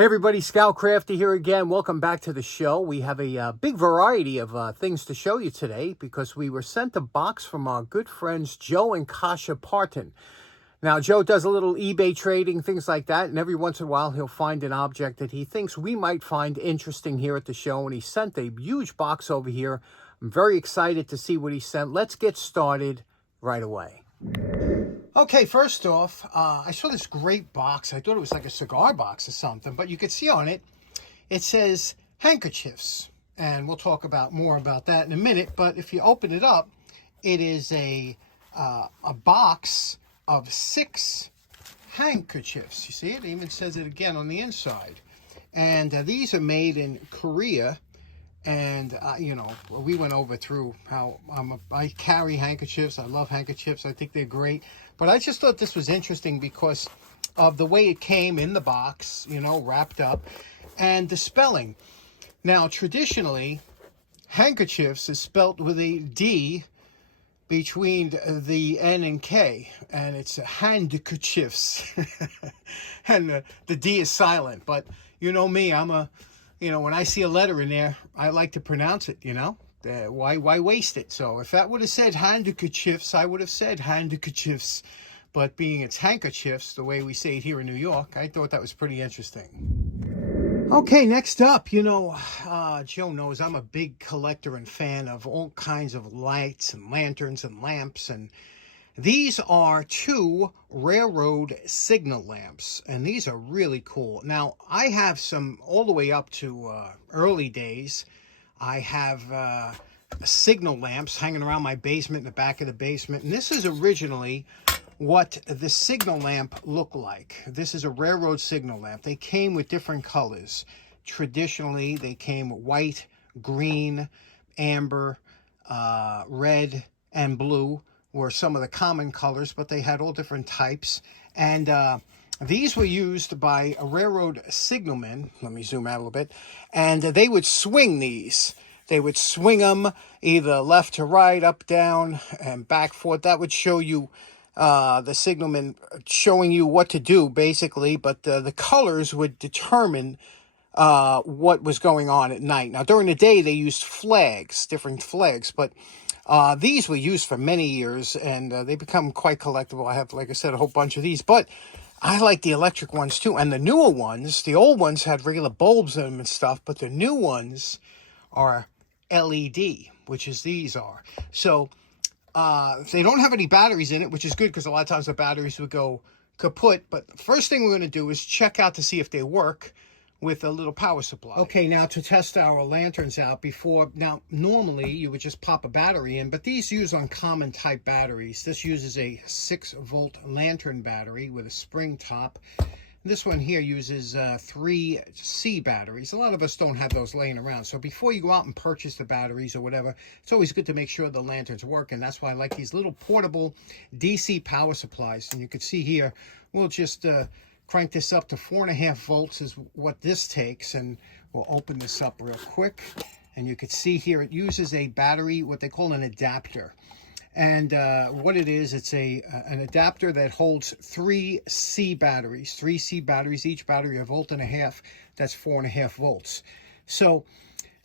Hey everybody, Scout Crafty here again. Welcome back to the show. We have a big variety of things to show you today because we were sent a box from our good friends Joe and Kasia Partin. Now, Joe does a little eBay trading, things like that, and every once in a while he'll find an object that he thinks we might find interesting here at the show, and he sent a huge box over here. I'm very excited to see what he sent. Let's get started right away. Okay, first off, I saw this great box. I thought it was like a cigar box or something, but you could see on it, it says handkerchiefs. And we'll talk more about that in a minute. But if you open it up, it is a box of 6 handkerchiefs. You see it? It even says it again on the inside. And these are made in Korea. And, you know, we went over through how I carry handkerchiefs. I love handkerchiefs. I think they're great. But I just thought this was interesting because of the way it came in the box, you know, wrapped up, and the spelling. Now, traditionally, handkerchiefs is spelt with a D between the N and K, and it's handkerchiefs. And the D is silent. But you know me, you know, when I see a letter in there, I like to pronounce it, you know. Why waste it? So if that would have said handkerchiefs, I would have said handkerchiefs. But being it's handkerchiefs, the way we say it here in New York, I thought that was pretty interesting. Okay, next up, you know, Joe knows I'm a big collector and fan of all kinds of lights and lanterns and lamps. And these are 2 railroad signal lamps, and these are really cool. Now, I have some all the way up to early days. I have signal lamps hanging around my basement, in the back of the basement, and this is originally what the signal lamp looked like. This is a railroad signal lamp. They came with different colors. Traditionally, they came white, green, amber, red, and blue were some of the common colors, but they had all different types. And these were used by a railroad signalman. Let me zoom out a little bit. And they would swing these. They would swing them either left to right, up, down, and back, forth. That would show you the signalman showing you what to do, basically. But the colors would determine what was going on at night. Now, during the day, they used flags, different flags, but these were used for many years, and they become quite collectible. I have, like I said, a whole bunch of these, but I like the electric ones too. And the newer ones, the old ones had regular bulbs in them and stuff, but the new ones are LED, which is these are. So they don't have any batteries in it, which is good because a lot of times the batteries would go kaput. But the first thing we're going to do is check out to see if they work with a little power supply. Okay, now to test our lanterns out now normally you would just pop a battery in, but these use uncommon type batteries. This uses a 6-volt lantern battery with a spring top. This one here uses 3 C batteries. A lot of us don't have those laying around. So before you go out and purchase the batteries or whatever, it's always good to make sure the lanterns work. And that's why I like these little portable DC power supplies. And you can see here, we'll just crank this up to 4.5 volts is what this takes, and we'll open this up real quick. And you can see here it uses a battery, what they call an adapter. And what it is, it's an adapter that holds 3 C batteries. 3 C batteries, each battery 1.5 volts. That's 4.5 volts. So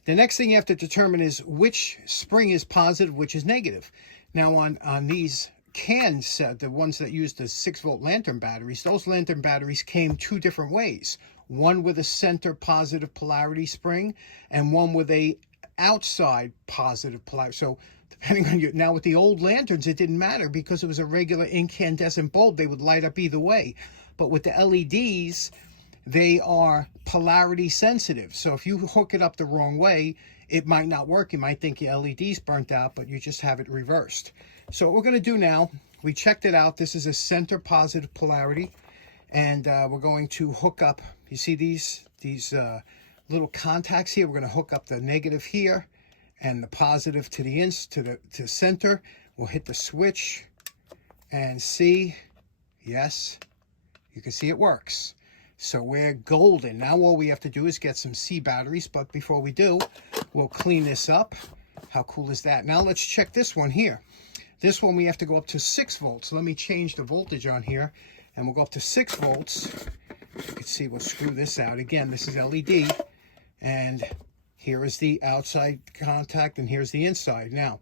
the next thing you have to determine is which spring is positive, which is negative. Now on these cans, the ones that use the 6-volt lantern batteries, those lantern batteries came 2 different ways. One with a center positive polarity spring and one with a outside positive polarity. So depending on now with the old lanterns, it didn't matter because it was a regular incandescent bulb. They would light up either way. But with the LEDs, they are polarity sensitive. So if you hook it up the wrong way, it might not work. You might think your LED's burnt out, but you just have it reversed. So what we're going to do now, we checked it out. This is a center positive polarity, and we're going to hook up. You see these little contacts here? We're going to hook up the negative here and the positive to the center. We'll hit the switch and see. Yes, you can see it works. So we're golden. Now all we have to do is get some C batteries, but before we do, we'll clean this up. How cool is that? Now let's check this one here. This one we have to go up to 6 volts. Let me change the voltage on here, and we'll go up to 6 volts. You can see we'll screw this out. Again, this is LED, and here is the outside contact, and here's the inside. Now,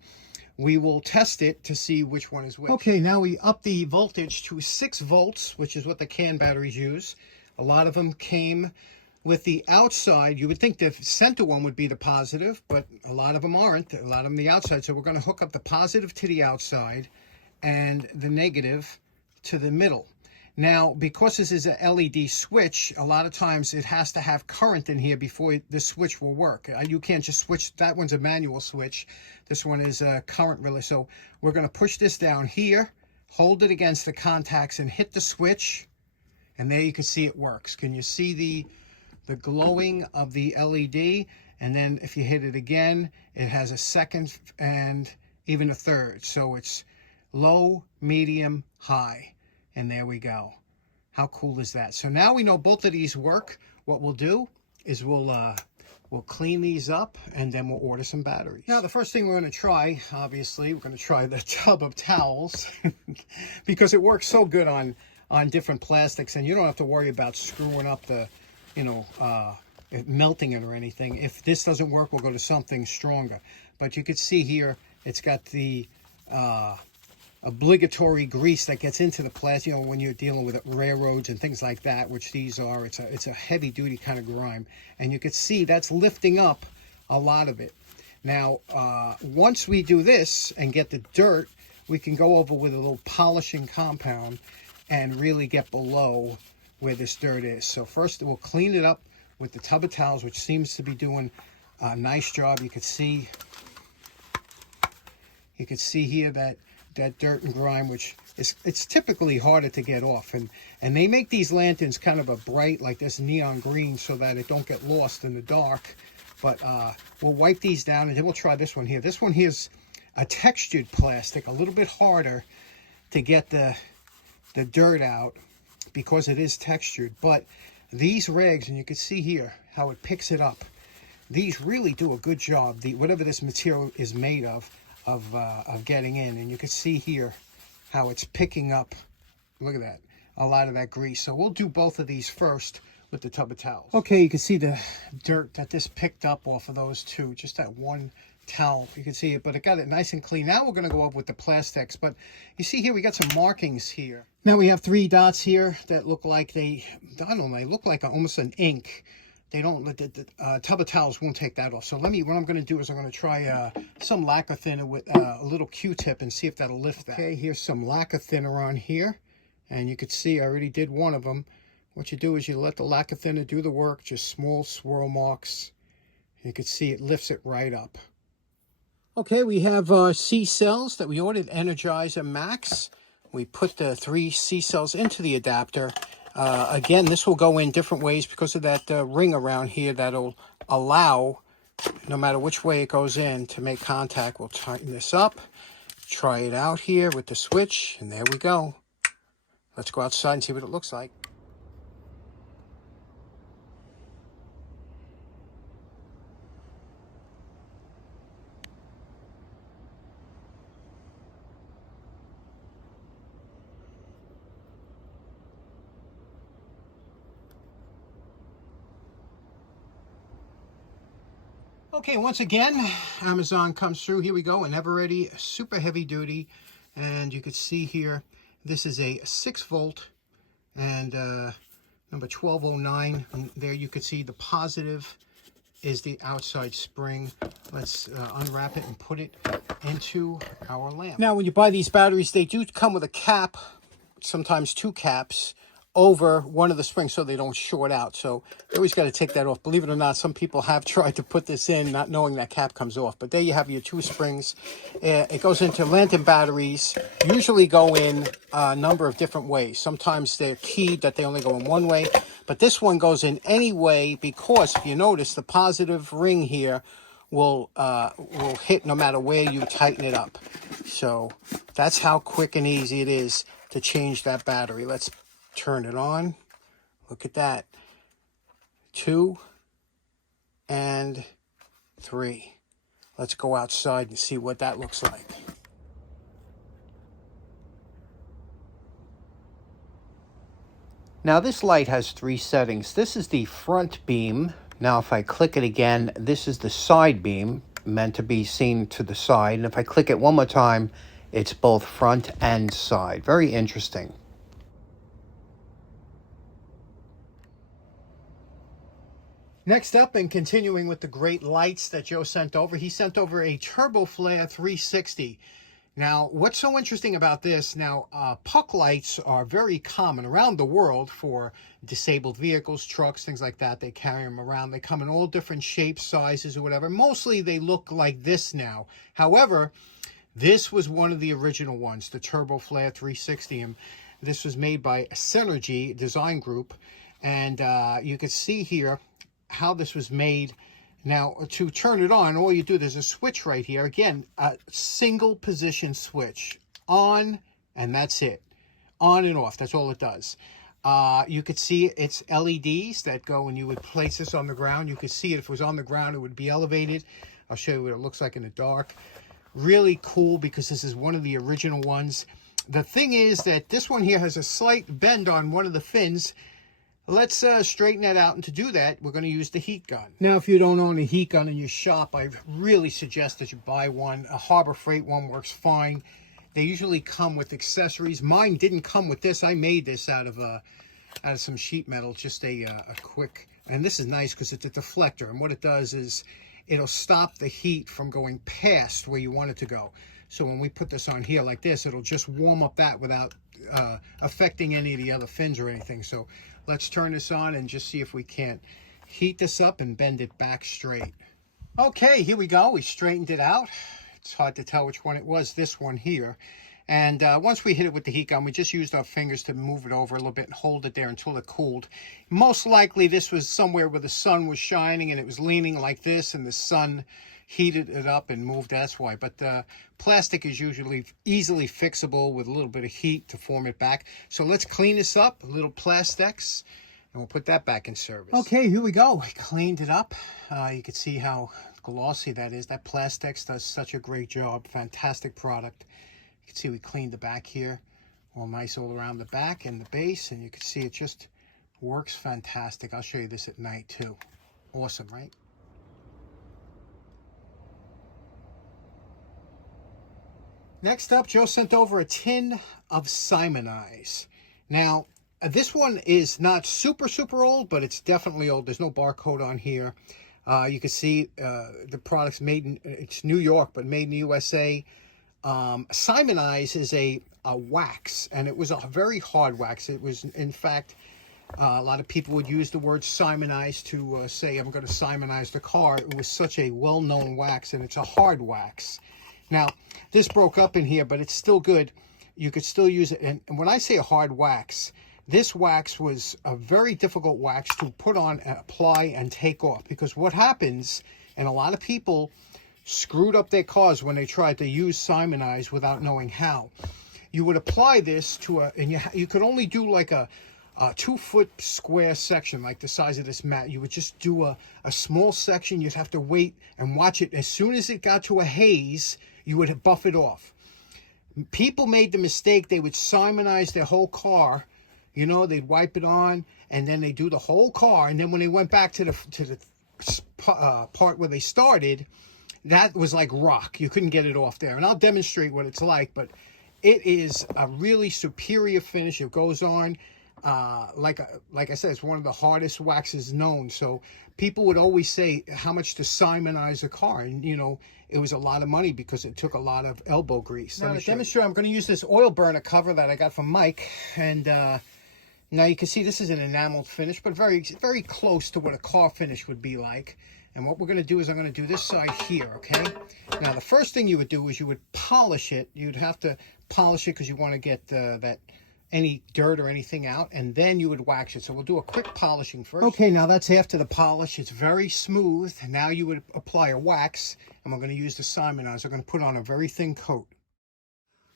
we will test it to see which one is which. Okay, now we up the voltage to 6 volts, which is what the CAN batteries use. A lot of them came with the outside. You would think the center one would be the positive, but a lot of them aren't. A lot of them the outside. So we're going to hook up the positive to the outside and the negative to the middle. Now, because this is a LED switch, a lot of times it has to have current in here before the switch will work. You can't just switch. That one's a manual switch. This one is a current relay. So we're going to push this down here, hold it against the contacts, and hit the switch. And there you can see it works. Can you see the glowing of the LED? And then if you hit it again, it has a second and even a third. So it's low, medium, high. And there we go. How cool is that? So now we know both of these work. What we'll do is we'll clean these up, and then we'll order some batteries. Now, the first thing we're going to try, obviously, we're going to try the tub of towels because it works so good on different plastics, and you don't have to worry about screwing up the, melting it or anything. If this doesn't work, we'll go to something stronger. But you can see here, it's got the obligatory grease that gets into the plastic, when you're dealing with railroads and things like that, which these are. It's a heavy duty kind of grime, and you can see that's lifting up a lot of it. Now, once we do this and get the dirt, we can go over with a little polishing compound and really get below where this dirt is. So first we'll clean it up with the tub of towels, which seems to be doing a nice job. You can see here that dirt and grime, which it's typically harder to get off, and they make these lanterns kind of a bright, like this neon green, so that it don't get lost in the dark. But we'll wipe these down, and then we'll try this one here. This one here is a textured plastic, a little bit harder to get the dirt out because it is textured. But these rags, and you can see here how it picks it up, these really do a good job. Whatever this material is made of getting in, and you can see here how it's picking up, look at that, a lot of that grease. So we'll do both of these first with the tub of towels. Okay, you can see the dirt that this picked up off of those two, just that one towel. You can see it, but it got it nice and clean. Now we're going to go up with the plastics, but you see here we got some markings here. Now we have 3 dots here that look like they look like almost an ink. They don't, the tub of towels won't take that off. So what I'm going to do is I'm going to try some lacquer thinner with a little Q-tip and see if that'll lift that. Okay, here's some lacquer thinner on here. And you can see I already did one of them. What you do is you let the lacquer thinner do the work, just small swirl marks. You can see it lifts it right up. Okay, we have C cells that we ordered, Energizer Max. We put the 3 C cells into the adapter. Again, this will go in different ways because of that ring around here that'll allow, no matter which way it goes in, to make contact. We'll tighten this up, try it out here with the switch, and there we go. Let's go outside and see what it looks like. Okay, once again, Amazon comes through. Here we go, an Ever-Ready super heavy duty. And you can see here, this is a 6 volt and number 1209. And there you can see the positive is the outside spring. Let's unwrap it and put it into our lamp. Now, when you buy these batteries, they do come with a cap, sometimes 2 caps, over one of the springs so they don't short out. So you always got to take that off. Believe it or not, some people have tried to put this in not knowing that cap comes off. But there you have your 2 springs. It goes into lantern batteries, usually go in a number of different ways. Sometimes they're keyed that they only go in one way, but this one goes in any way because if you notice, the positive ring here will hit no matter where you tighten it up. So that's how quick and easy it is to change that battery. Let's turn it on. Look at that. 2 and 3. Let's go outside and see what that looks like. Now this light has 3 settings. This is the front beam. Now if I click it again, this is the side beam, meant to be seen to the side. And if I click it one more time, it's both front and side. Very interesting. Next up, and continuing with the great lights that Joe sent over, he sent over a Turbo Flare 360. Now, what's so interesting about this, now, puck lights are very common around the world for disabled vehicles, trucks, things like that. They carry them around. They come in all different shapes, sizes, or whatever. Mostly they look like this now. However, this was one of the original ones, the Turbo Flare 360. And this was made by Synergy Design Group. And you can see here how this was made. Now, to turn it on, all you do, there's a switch right here. Again, a single position switch. On, and that's it. On and off, that's all it does. You could see it's LEDs that go when you would place this on the ground. You could see it if it was on the ground, it would be elevated. I'll show you what it looks like in the dark. Really cool because this is one of the original ones. The thing is that this one here has a slight bend on one of the fins. Let's straighten that out, and to do that, we're going to use the heat gun. Now, if you don't own a heat gun in your shop, I really suggest that you buy one. A Harbor Freight one works fine. They usually come with accessories. Mine didn't come with this. I made this out of some sheet metal, just a quick, and this is nice because it's a deflector, and what it does is it'll stop the heat from going past where you want it to go. So when we put this on here like this, it'll just warm up that without affecting any of the other fins or anything. So let's turn this on and just see if we can't heat this up and bend it back straight. Okay, here we go. We straightened it out. It's hard to tell which one it was, this one here. And once we hit it with the heat gun, we just used our fingers to move it over a little bit and hold it there until it cooled. Most likely this was somewhere where the sun was shining and it was leaning like this, and the sun heated it up and moved, that's why. But plastic is usually easily fixable with a little bit of heat to form it back. So let's clean this up, a little Plastex, and we'll put that back in service. Okay, here we go. We cleaned it up. You can see how glossy that is. That Plastex does such a great job. Fantastic product. You can see we cleaned the back here. All nice all around the back and the base, and you can see it just works fantastic. I'll show you this at night too. Awesome, right? Next up, Joe sent over a tin of Simoniz. Now, this one is not super old, but it's definitely old. There's no barcode on here. You can see the product's made in, it's New York, but made in the USA. Simoniz is a wax, and it was a very hard wax. It was, in fact, a lot of people would use the word Simoniz to say, I'm going to Simonize the car. It was such a well-known wax, and it's a hard wax. Now, this broke up in here, but it's still good. You could still use it. And when I say a hard wax, this wax was a very difficult wax to put on, and apply, and take off. Because what happens, and a lot of people screwed up their cars when they tried to use Simoniz without knowing how. You would apply this to and you could only do like a 2-foot square section, like the size of this mat. You would just do a small section. You'd have to wait and watch it. As soon as it got to a haze, you would buff it off. People made the mistake, they would Simonize their whole car. You know, they'd wipe it on, and then they do the whole car. And then when they went back to the part where they started, that was like rock. You couldn't get it off there. And I'll demonstrate what it's like, but it is a really superior finish. It goes on, like I said, it's one of the hardest waxes known. So people would always say how much to Simonize a car. And, you know, it was a lot of money because it took a lot of elbow grease. Now, to demonstrate, I'm going to use this oil burner cover that I got from Mike. And now you can see this is an enameled finish, but very close to what a car finish would be like. And what we're going to do is I'm going to do this side here, okay? Now, the first thing you would do is you would polish it. You'd have to polish it because you want to get any dirt or anything out, and then you would wax it. So we'll do a quick polishing first. Okay, now that's after the polish. It's very smooth. Now you would apply a wax, and we're going to use the Simoniz. We're going to put on a very thin coat.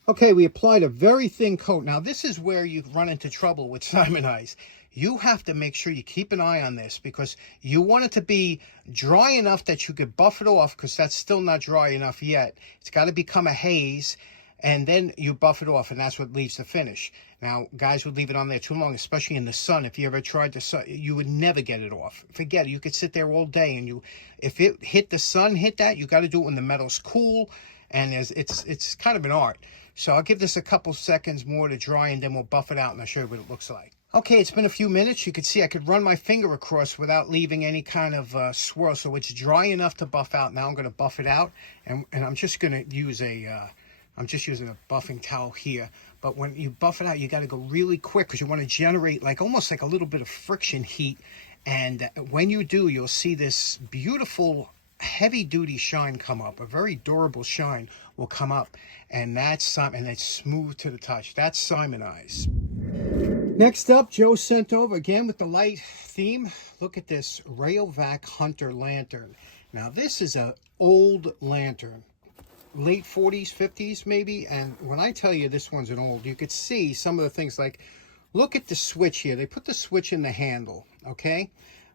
Okay, we applied a very thin coat. Now, this is where you run into trouble with Simoniz. You have to make sure you keep an eye on this because you want it to be dry enough that you could buff it off, because that's still not dry enough yet. It's got to become a haze. and then you buff it off, and that's what leaves the finish. Now, guys would leave it on there too long, especially in the sun. If you ever tried the sun, you would never get it off. Forget it. You could sit there all day, and if it hit the sun, you got to do it when the metal's cool, and it's kind of an art. So I'll give this a couple seconds more to dry, and then we'll buff it out, and I'll show you what it looks like. Okay, it's been a few minutes. You can see I could run my finger across without leaving any kind of swirl, so it's dry enough to buff out. Now I'm going to buff it out, and I'm just going to use I'm just using a buffing towel here. But when you buff it out, you got to go really quick because you want to generate almost like a little bit of friction heat. And when you do, you'll see this beautiful heavy-duty shine come up. A very durable shine will come up, and it's smooth to the touch. That's Simoniz. Next up, Joe sent over again with the light theme. Look at this Rayovac Hunter lantern. Now this is an old lantern, late 40s, 50s maybe. And when I tell you this one's an old, you could see some of the things like, look at the switch here. They put the switch in the handle, okay?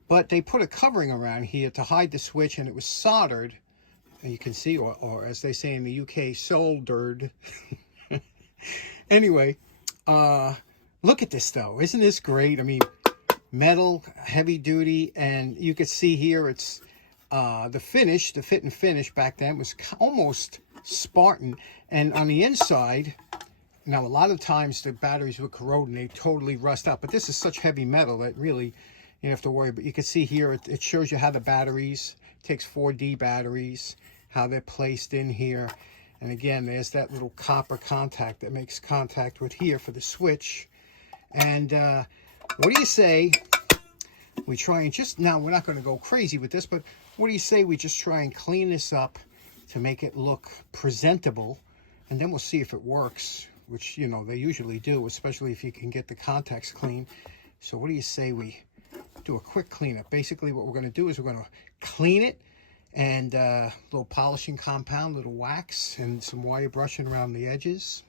But they put a covering around here to hide the switch, and it was soldered. And you can see, or as they say in the UK, soldered. Anyway, look at this though. Isn't this great? I mean, metal, heavy duty, and you can see here it's the finish, the fit and finish back then was almost Spartan. And on the inside, now a lot of times the batteries would corrode and they totally rust out, but this is such heavy metal that really you don't have to worry. But you can see here it shows you how the batteries, it takes 4D batteries, how they're placed in here. And again, there's that little copper contact that makes contact with here for the switch. And what do you say we try and just, now we're not going to go crazy with this, but what do you say we just try and clean this up to make it look presentable, and then we'll see if it works, which, you know, they usually do, especially if you can get the contacts clean. So what do you say we do a quick cleanup? Basically what we're going to do is we're going to clean it, and a little polishing compound, little wax, and some wire brushing around the edges.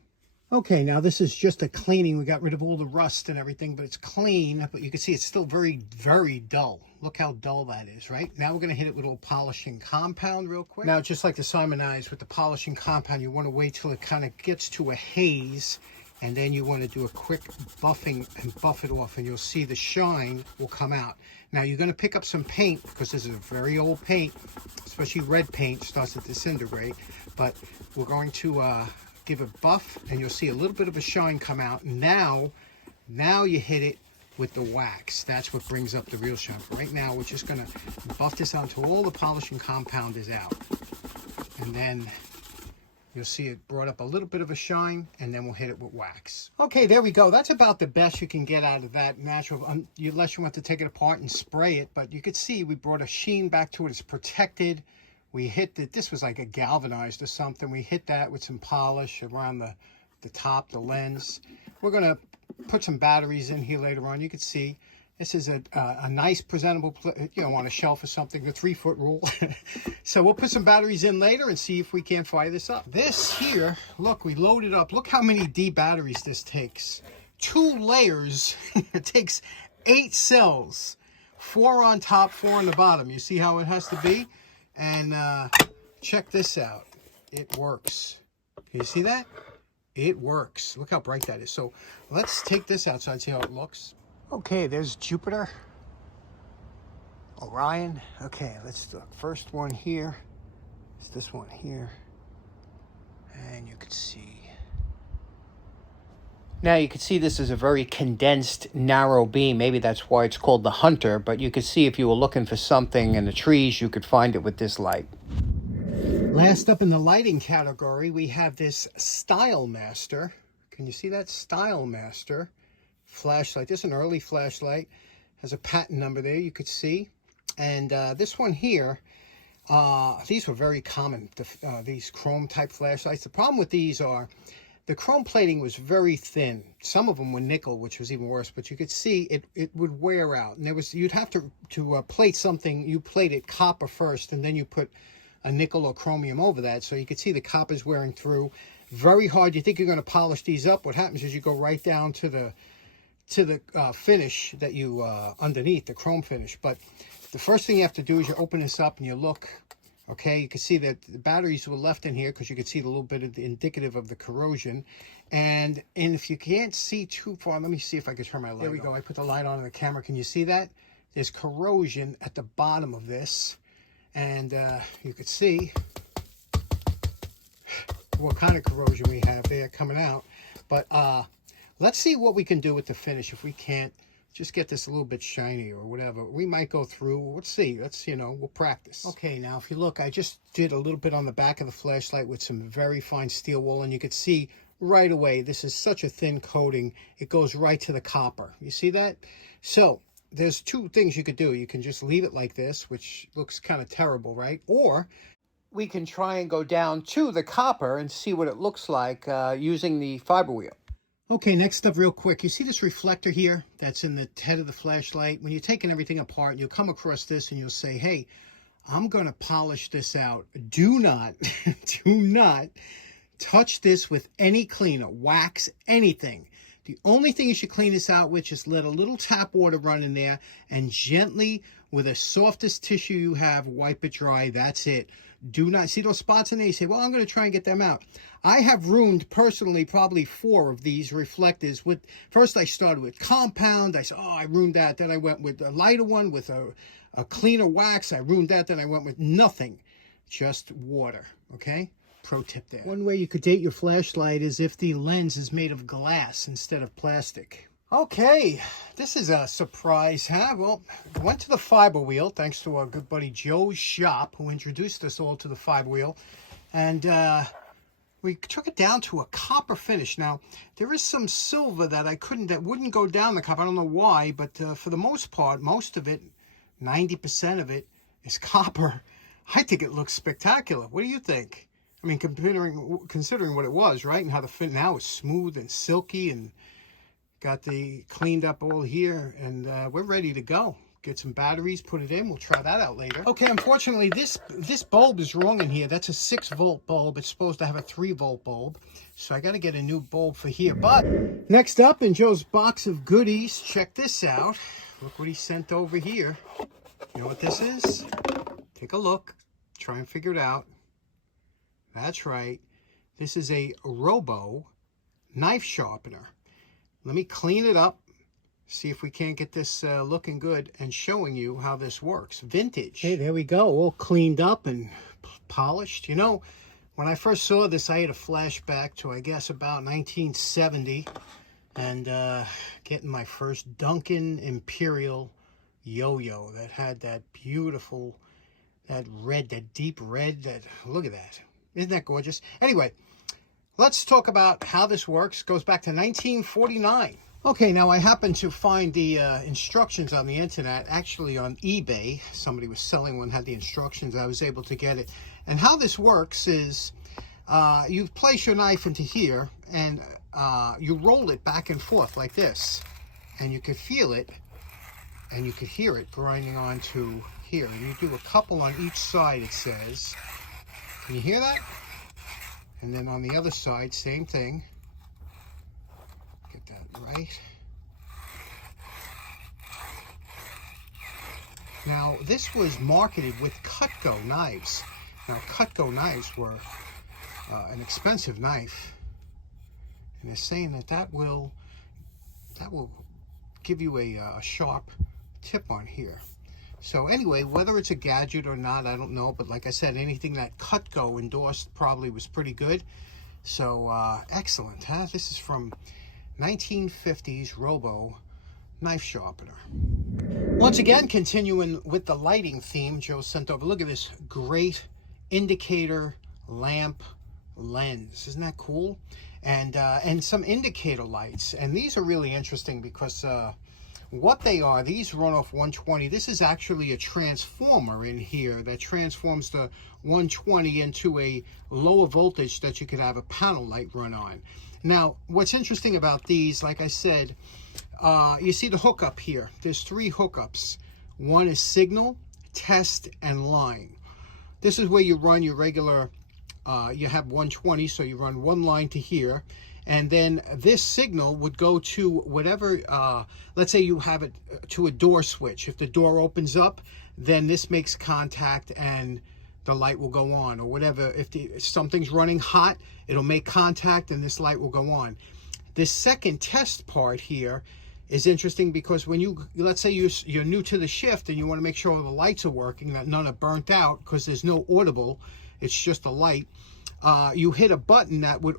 Okay, now this is just a cleaning. We got rid of all the rust and everything, but it's clean. But you can see it's still very, very dull. Look how dull that is, right? Now we're going to hit it with a little polishing compound real quick. Now, just like the Simoniz with the polishing compound, you want to wait till it kind of gets to a haze, and then you want to do a quick buffing and buff it off, and you'll see the shine will come out. Now, you're going to pick up some paint, because this is a very old paint, especially red paint starts to disintegrate, but we're going to give a buff, and you'll see a little bit of a shine come out. Now you hit it with the wax. That's what brings up the real shine. Right now, we're just going to buff this out until all the polishing compound is out. And then you'll see it brought up a little bit of a shine, and then we'll hit it with wax. Okay, there we go. That's about the best you can get out of that natural, unless you want to take it apart and spray it. But you could see we brought a sheen back to it. It's protected. We hit this was like a galvanized or something. We hit that with some polish around the top, the lens. We're going to put some batteries in here later on. You can see this is a nice presentable, on a shelf or something, the 3-foot rule. So we'll put some batteries in later and see if we can't fire this up. This here, look, we loaded up. Look how many D batteries this takes. 2 layers. It takes 8 cells. 4 on top, 4 on the bottom. You see how it has to be? And check this out. It works. Can you see that? It works. Look how bright that is. So let's take this outside, see how it looks. Okay, there's Jupiter, Orion. Okay, let's look. First one here. It's this one here. And you can see. Now you can see this is a very condensed, narrow beam. Maybe that's why it's called the Hunter, but you could see if you were looking for something in the trees, you could find it with this light. Last up in the lighting category, we have this Stylemaster. Can you see that? Stylemaster flashlight. This is an early flashlight. Has a patent number there, you could see. And this one here, these were very common, these chrome type flashlights. The problem with these are the chrome plating was very thin. Some of them were nickel, which was even worse, but you could see it would wear out. And you'd have to plate something. You plate it copper first, and then you put a nickel or chromium over that. So you could see the copper's wearing through. Very hard. You think you're going to polish these up. What happens is you go right down to the finish that you underneath, the chrome finish. But the first thing you have to do is you open this up and you look Okay, you can see that the batteries were left in here because you can see the little bit of the indicative of the corrosion. And if you can't see too far, let me see if I can turn my light on. There we go. I put the light on the camera. Can you see that? There's corrosion at the bottom of this. And you can see what kind of corrosion we have there coming out. But let's see what we can do with the finish. If we can't just get this a little bit shiny or whatever, we might go through. Let's see. Let's, you know, we'll practice. Okay, now if you look, I just did a little bit on the back of the flashlight with some very fine steel wool, and you could see right away this is such a thin coating. It goes right to the copper. You see that? So there's two things you could do. You can just leave it like this, which looks kind of terrible, right? Or we can try and go down to the copper and see what it looks like using the fiber wheel. Okay, next up real quick, you see this reflector here that's in the head of the flashlight? When you're taking everything apart, you'll come across this and you'll say, hey, I'm going to polish this out. Do not, do not touch this with any cleaner, wax, anything. The only thing you should clean this out with, just let a little tap water run in there and gently, with the softest tissue you have, wipe it dry. That's it. Do not see those spots in there. You say, well, I'm going to try and get them out. I have ruined personally probably 4 of these reflectors. With first I started with compound. I said, oh, I ruined that. Then I went with a lighter one with a cleaner wax. I ruined that. Then I went with nothing, just water. Okay, pro tip there. One way you could date your flashlight is if the lens is made of glass instead of plastic. Okay, this is a surprise, huh? Well, I went to the fiber wheel, thanks to our good buddy Joe's shop, who introduced us all to the fiber wheel. And we took it down to a copper finish. Now, there is some silver that that wouldn't go down the copper. I don't know why, but for the most part, most of it, 90% of it, is copper. I think it looks spectacular. What do you think? I mean, considering what it was, right? And how the fit now is smooth and silky, and got the cleaned up all here, and we're ready to go. Get some batteries, put it in. We'll try that out later. Okay, unfortunately, this bulb is wrong in here. That's a 6-volt bulb. It's supposed to have a 3-volt bulb. So I got to get a new bulb for here. But next up in Joe's box of goodies, check this out. Look what he sent over here. You know what this is? Take a look. Try and figure it out. That's right. This is a Robo knife sharpener. Let me clean it up, see if we can't get this looking good and showing you how this works. Vintage. Hey, there we go, all cleaned up and polished. You know, when I first saw this, I had a flashback to, I guess, about 1970 and getting my first Duncan Imperial yo-yo that had that beautiful, that red, that deep red, look at that. Isn't that gorgeous? Anyway, let's talk about how this works. Goes back to 1949. Okay, now I happened to find the instructions on the internet, actually on eBay. Somebody was selling one, had the instructions. I was able to get it. And how this works is you place your knife into here and you roll it back and forth like this. And you can feel it and you can hear it grinding onto here. And you do a couple on each side, it says. Can you hear that? And then on the other side, same thing. Get that right. Now, this was marketed with Cutco knives. Now, Cutco knives were an expensive knife. And they're saying that will give you a sharp tip on here. So anyway, whether it's a gadget or not, I don't know. But like I said, anything that Cutco endorsed probably was pretty good. So excellent, huh? This is from 1950s Robo knife sharpener. Once again, continuing with the lighting theme Joe sent over. Look at this great indicator lamp lens. Isn't that cool? And some indicator lights. And these are really interesting because what they are, these run off 120. This is actually a transformer in here that transforms the 120 into a lower voltage that you could have a panel light run on. Now, what's interesting about these, like I said, you see the hookup here. There's 3 hookups. One is signal, test, and line. This is where you run your regular, you have 120, so you run one line to here. And then this signal would go to whatever, let's say you have it to a door switch. If the door opens up, then this makes contact and the light will go on, or whatever. If something's running hot, it'll make contact and this light will go on. This second test part here is interesting because when let's say you're new to the shift and you want to make sure all the lights are working, that none are burnt out, because there's no audible, it's just a light. You hit a button that would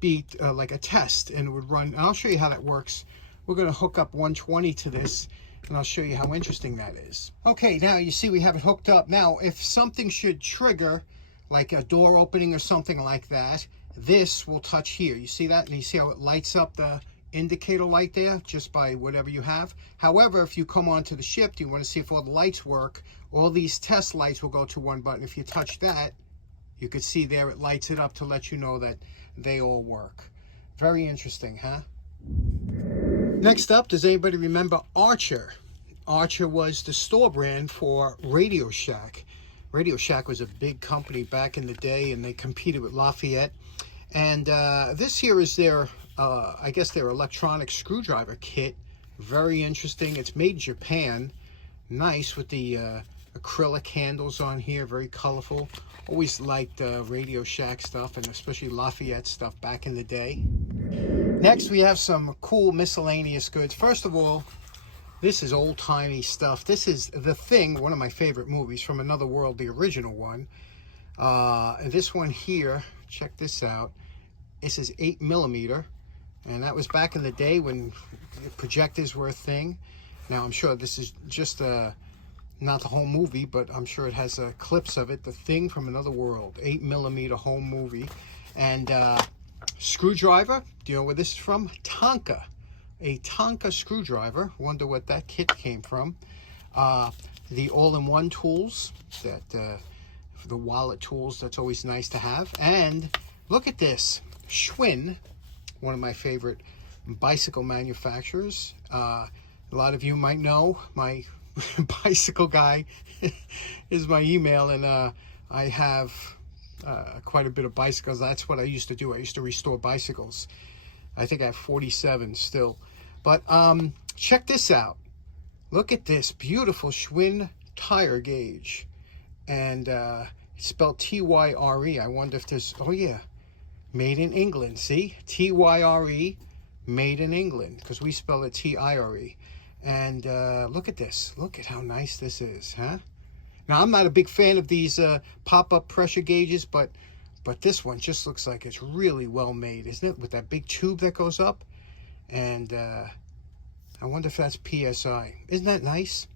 be like a test, and it would run. And I'll show you how that works. We're going to hook up 120 to this, and I'll show you how interesting that is. Okay, now you see we have it hooked up. Now, if something should trigger, like a door opening or something like that, this will touch here. You see that? And you see how it lights up the indicator light there just by whatever you have. However, if you come onto the shift, you want to see if all the lights work, all these test lights will go to one button. If you touch that, you could see there it lights it up to let you know that they all work. Very interesting, huh? Next up, does anybody remember Archer? Archer was the store brand for Radio Shack. Radio Shack was a big company back in the day, and they competed with Lafayette. And this here is their, I guess, their electronic screwdriver kit. Very interesting. It's made in Japan. Nice with the acrylic handles on here. Very colorful. Always liked Radio Shack stuff, and especially Lafayette stuff back in the day. Next, we have some cool miscellaneous goods. First of all, this is old-timey stuff. This is The Thing, one of my favorite movies, from Another World, the original one. And this one here, check this out. This is 8mm, and that was back in the day when projectors were a thing. Now, I'm sure this is just not the whole movie, but I'm sure it has clips of it. The Thing from Another World, 8mm home movie. And screwdriver, do you know where this is from? Tonka. A Tonka screwdriver. Wonder what that kit came from. The all-in-one tools, that the wallet tools, that's always nice to have. And look at this. Schwinn, one of my favorite bicycle manufacturers. A lot of you might know my bicycle guy is my email, and I have quite a bit of bicycles. That's what I used to do. I used to restore bicycles. I think I have 47 still. But check this out. Look at this beautiful Schwinn tire gauge. And it's spelled T-Y-R-E. I wonder if there's, oh yeah, made in England. See? T-Y-R-E, made in England, because we spell it T-I-R-E. And look at this. Look at how nice this is, huh? Now, I'm not a big fan of these pop-up pressure gauges, but this one just looks like it's really well made, isn't it? With that big tube that goes up. And I wonder if that's PSI. Isn't that nice?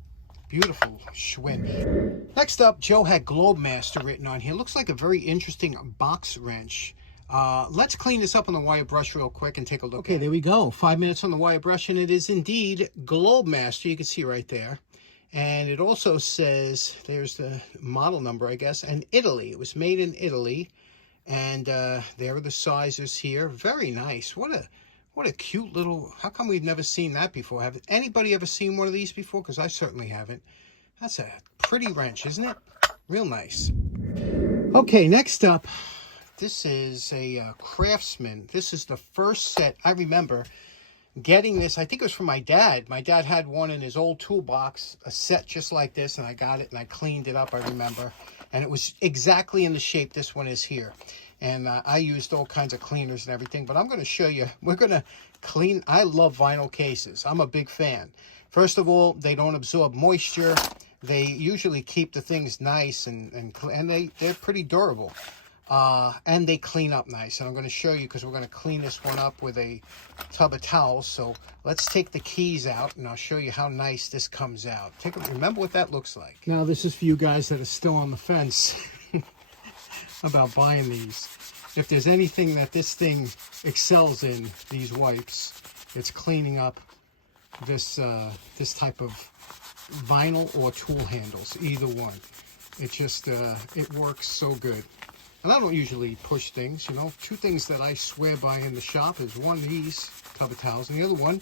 Beautiful Schwinn. Next up, Joe had Globemaster written on here. Looks like a very interesting box wrench. Let's clean this up on the wire brush real quick and take a look. Okay, there we go. 5 minutes on the wire brush, and it is indeed Globemaster. You can see right there. And it also says, there's the model number, I guess, and Italy. It was made in Italy. And there are the sizes here. Very nice. What a cute little, how come we've never seen that before? Have anybody ever seen one of these before? Because I certainly haven't. That's a pretty wrench, isn't it? Real nice. Okay, next up, this is a Craftsman. This is the first set. I remember getting this. I think it was from my dad. My dad had one in his old toolbox, a set just like this, and I got it and I cleaned it up, I remember. And it was exactly in the shape this one is here. And I used all kinds of cleaners and everything, but I'm going to show you. We're going to clean. I love vinyl cases. I'm a big fan. First of all, they don't absorb moisture. They usually keep the things nice, and they're pretty durable. And they clean up nice. And I'm going to show you, because we're going to clean this one up with a tub of towels. So let's take the keys out, and I'll show you how nice this comes out. Remember what that looks like. Now, this is for you guys that are still on the fence about buying these. If there's anything that this thing excels in, these wipes, it's cleaning up this this type of vinyl or tool handles, either one. It just it works so good. And I don't usually push things, you know. Two things that I swear by in the shop is one, these tub of towels, and the other one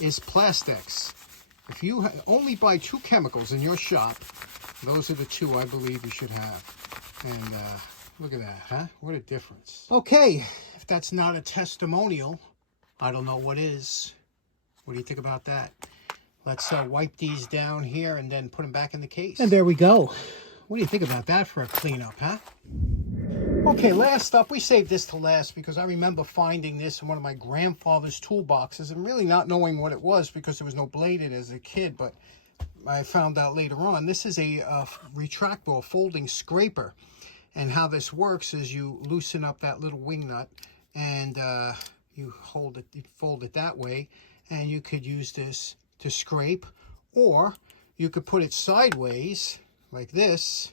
is Plastex. If you only buy 2 chemicals in your shop, those are the 2 I believe you should have. And look at that, huh? What a difference. Okay, if that's not a testimonial, I don't know what is. What do you think about that? Let's wipe these down here and then put them back in the case. And there we go. What do you think about that for a cleanup, huh? Okay, last up, we saved this to last because I remember finding this in one of my grandfather's toolboxes and really not knowing what it was because there was no blade in it as a kid, but I found out later on. This is a retractable folding scraper, and how this works is you loosen up that little wing nut and you fold it that way, and you could use this to scrape, or you could put it sideways like this,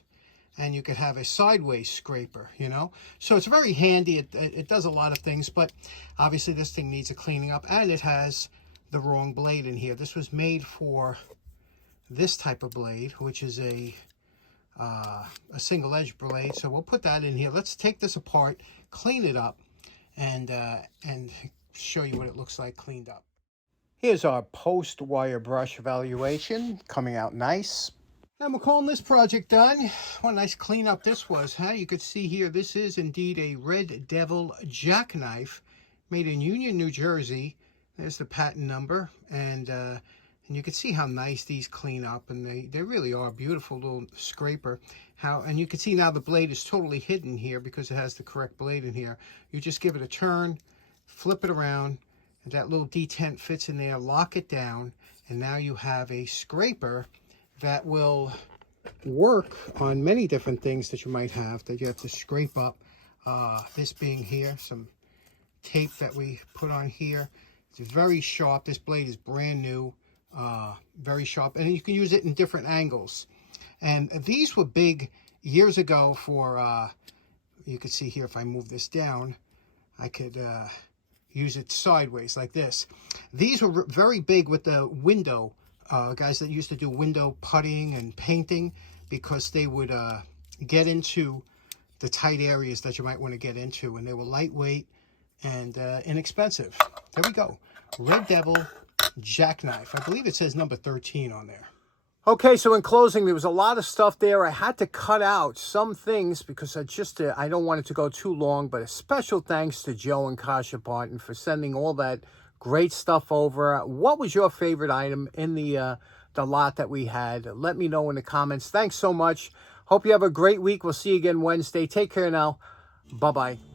and you could have a sideways scraper, you know. So it's very handy. It does a lot of things, but obviously this thing needs a cleaning up, and it has the wrong blade in here. This was made for this type of blade, which is a single edge blade. So we'll put that in here. Let's take this apart, clean it up, and show you what it looks like cleaned up. Here's our post wire brush evaluation, coming out nice. And we're calling this project done. What a nice cleanup this was, huh? You could see here, this is indeed a Red Devil Jak-Nife made in Union, New Jersey. There's the patent number, and you can see how nice these clean up, and they really are a beautiful little scraper. And you can see now the blade is totally hidden here because it has the correct blade in here. You just give it a turn, flip it around, and that little detent fits in there, lock it down, and now you have a scraper that will work on many different things that you might have that you have to scrape up. This being here, some tape that we put on here. It's very sharp. This blade is brand new, very sharp, and you can use it in different angles. And these were big years ago for, you can see here, if I move this down, I could use it sideways like this. These were very big with the window guys that used to do window putting and painting, because they would get into the tight areas that you might want to get into, and they were lightweight and inexpensive. There we go. Red Devil Jak-Nife. I believe it says number 13 on there. Okay, so in closing, there was a lot of stuff there. I had to cut out some things because I don't want it to go too long, but a special thanks to Joe and Kasia Partin for sending all that great stuff over. What was your favorite item in the lot that we had? Let me know in the comments. Thanks so much. Hope you have a great week. We'll see you again Wednesday. Take care now. Bye-bye.